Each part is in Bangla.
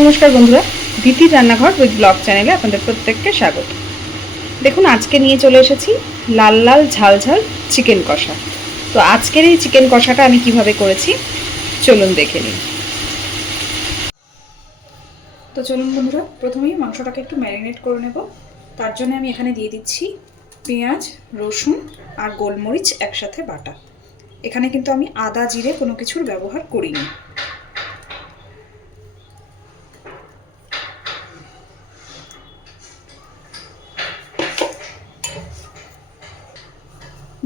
নমস্কার বন্ধুরা দিতির রান্নাঘর উইথ ব্লগ চ্যানেলে আপনাদের প্রত্যেককে স্বাগত। দেখুন, আজকে নিয়ে চলে এসেছি লাল লাল ঝাল ঝাল চিকেন কষা। তো আজকের এই চিকেন কষাটা আমি কীভাবে করেছি, চলুন দেখে নিন তো চলুন বন্ধুরা, প্রথমেই মাংসটাকে একটু ম্যারিনেট করে নেব। তার জন্য আমি এখানে দিয়ে দিচ্ছি পেঁয়াজ, রসুন আর গোলমরিচ একসাথে বাটা। এখানে কিন্তু আমি আদা, জিরে কোনো কিছুর ব্যবহার করিনি।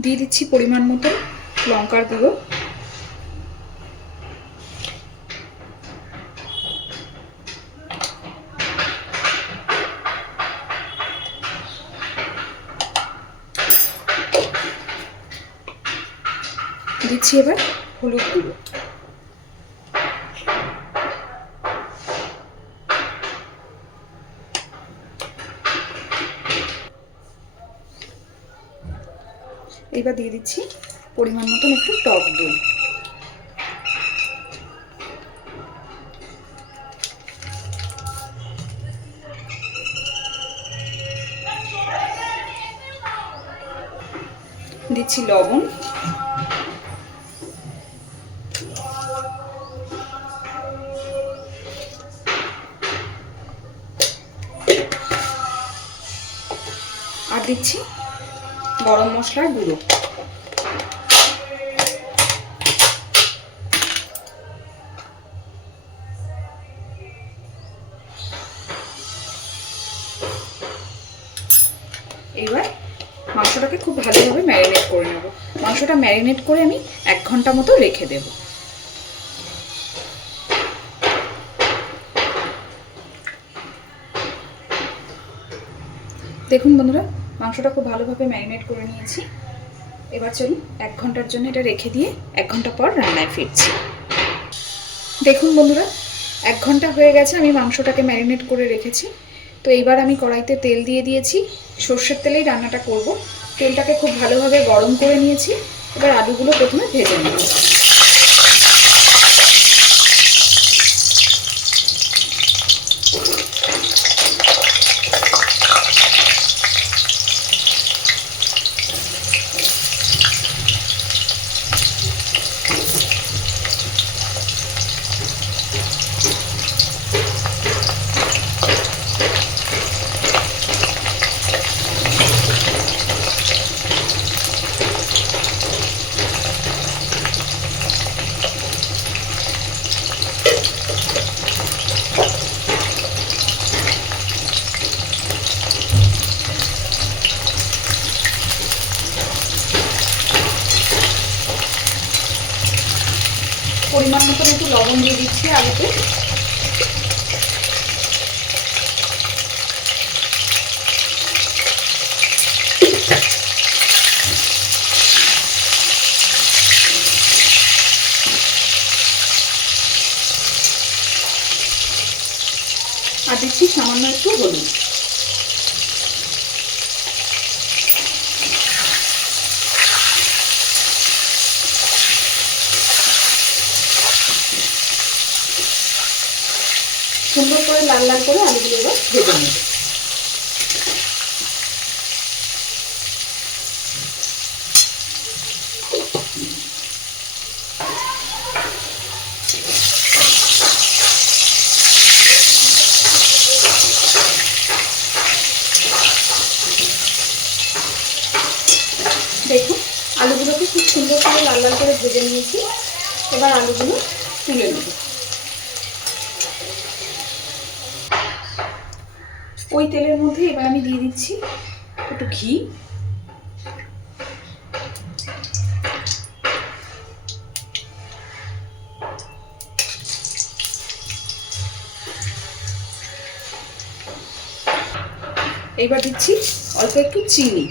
দিয়ে দিচ্ছি পরিমাণ মতো লঙ্কার গুঁড়ো। দিচ্ছি এবার হলুদ গুঁড়ো। এবার দিয়ে দিচ্ছি পরিমাণ মতন একটু টক দই। দিচ্ছি লবণ। আর দিচ্ছি গরম মশলার গুঁড়ো। এবার মাংসটাকে খুব ভালোভাবে ম্যারিনেট করে নেব। মাংসটা ম্যারিনেট করে আমি এক ঘণ্টা মতো রেখে দেব। দেখুন বন্ধুরা মাংসটা খুব ভালোভাবে ম্যারিনেট করে নিয়েছি। এবার চলুন, এক ঘণ্টার জন্য এটা রেখে দিয়ে এক ঘণ্টা পর রান্নায় ফিরছি। দেখুন বন্ধুরা, এক ঘণ্টা হয়ে গেছে, আমি মাংসটাকে ম্যারিনেট করে রেখেছি। তো এইবার আমি কড়াইতে তেল দিয়ে দিয়েছি। সর্ষের তেলেই রান্নাটা করব। তেলটাকে খুব ভালোভাবে গরম করে নিয়েছি। এবার আলুগুলো প্রথমে ভেজে নেব। পরিমাণ মতন একটু লবণ দিয়ে দিচ্ছি আলুতে। আর দিচ্ছি সামান্য একটু হলুদ সুন্দর করে লাল লাল করে আলুগুলো এবার ভেজে নেব। দেখুন আলুগুলোকে খুব সুন্দর করে লাল লাল করে ভেজে নিয়েছি। এবার আলুগুলো তুলে নেব। ওই তেলের মধ্যে এবার আমি দিয়ে দিচ্ছি একটু ঘি। এইবার দিচ্ছি অল্প একটু চিনি।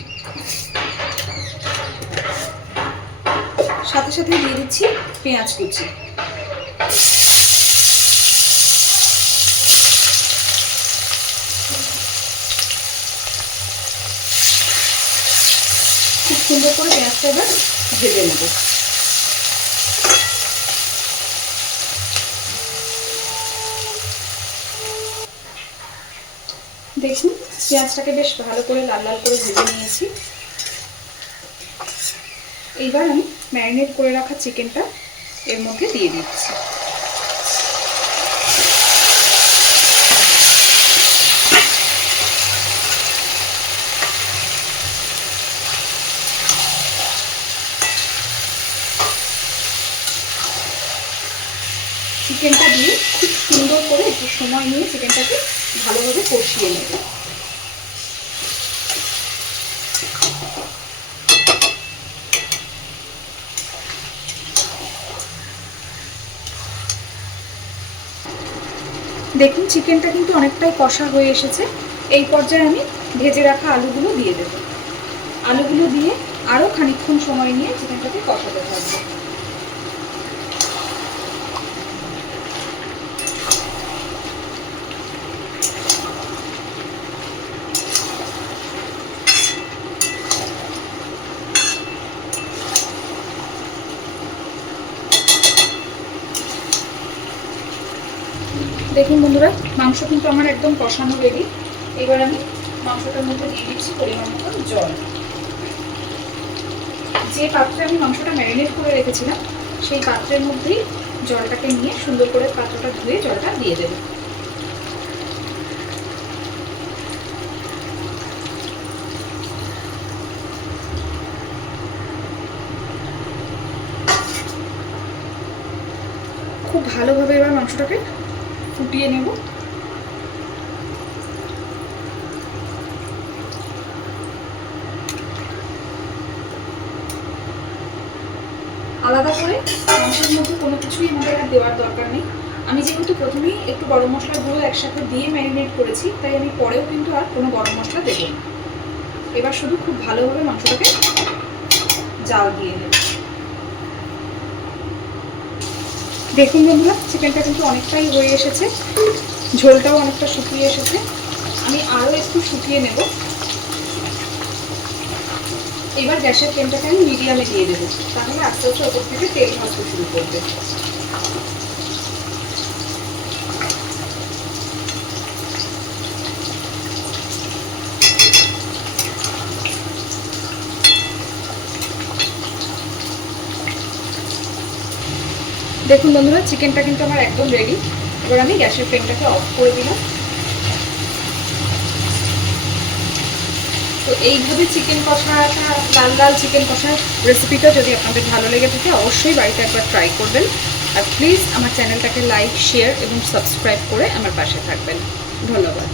সাথে সাথে দিয়ে দিচ্ছি পেঁয়াজ কুচি। সুন্দর করে পেঁয়াজটা এবার ভেজে নেব। দেখুন, পেঁয়াজটাকে বেশ ভালো করে লাল লাল করে ভেজে নিয়েছি। এইবার আমি ম্যারিনেট করে রাখা চিকেনটা এর মধ্যে দিয়ে দিচ্ছি। চিকেনটা দিয়ে খুব সুন্দর করে একটু সময় নিয়ে চিকেনটাকে ভালোভাবে কষিয়ে নেব। দেখুন চিকেনটা কিন্তু অনেকটাই কষা হয়ে এসেছে। এই পর্যায়ে আমি ভেজে রাখা আলুগুলো দিয়ে দেব। আলুগুলো দিয়ে আরও খানিকক্ষণ সময় নিয়ে চিকেনটাকে কষাতে থাকব। দেখুন বন্ধুরা, মাংস কিন্তু আমার একদম কষানো রেডি এবার আমি মাংসটার মধ্যে দিয়ে দিচ্ছি পরিমাণ মতো জল। যে পাত্রে আমি মাংসটা ম্যারিনেট করে রেখেছিলাম, সেই পাত্রের মধ্যেই জলটাকে নিয়ে সুন্দর করে পাত্রটা ধুয়ে জলটা দিয়ে দেবো। খুব ভালোভাবে এবার মাংসটাকে ফুটিয়ে নেব। আলাদা করে মাংসের মধ্যে কোনো কিছুই আমাদের আর দেওয়ার দরকার নেই। আমি যেহেতু প্রথমেই একটু গরম মশলা গুঁড়ো একসাথে দিয়ে ম্যারিনেট করেছি, তাই আমি পরেও কিন্তু আর কোনো গরম মশলা দেবো এবার শুধু খুব ভালোভাবে মাংসটাকে জাল দিয়ে নেব। দেখুন বন্ধুরা চিকেনটা কিন্তু অনেকটাই হয়ে এসেছে। ঝোলটাও অনেকটা শুকিয়ে এসেছে। আমি আরও একটু শুকিয়ে নেব। এবার গ্যাসের ফ্লেমটাকে আমি মিডিয়ামে দিয়ে দেবো। তাহলে আস্তে আস্তে ওপর থেকে তেল ভাজতে শুরু করবে। দেখুন বন্ধুরা চিকেনটা কিন্তু আমার একদম রেডি এবার আমি গ্যাসের ফ্লেমটাকে অফ করে দিলাম। তো এইভাবে চিকেন কষাটা, লাল লাল চিকেন কষার রেসিপিটা যদি আপনাদের ভালো লেগে থাকে, অবশ্যই বাড়িতে একবার ট্রাই করবেন। আর প্লিজ আমার চ্যানেলটাকে লাইক শেয়ার এবং সাবস্ক্রাইব করে আমার পাশে থাকবেন। ধন্যবাদ।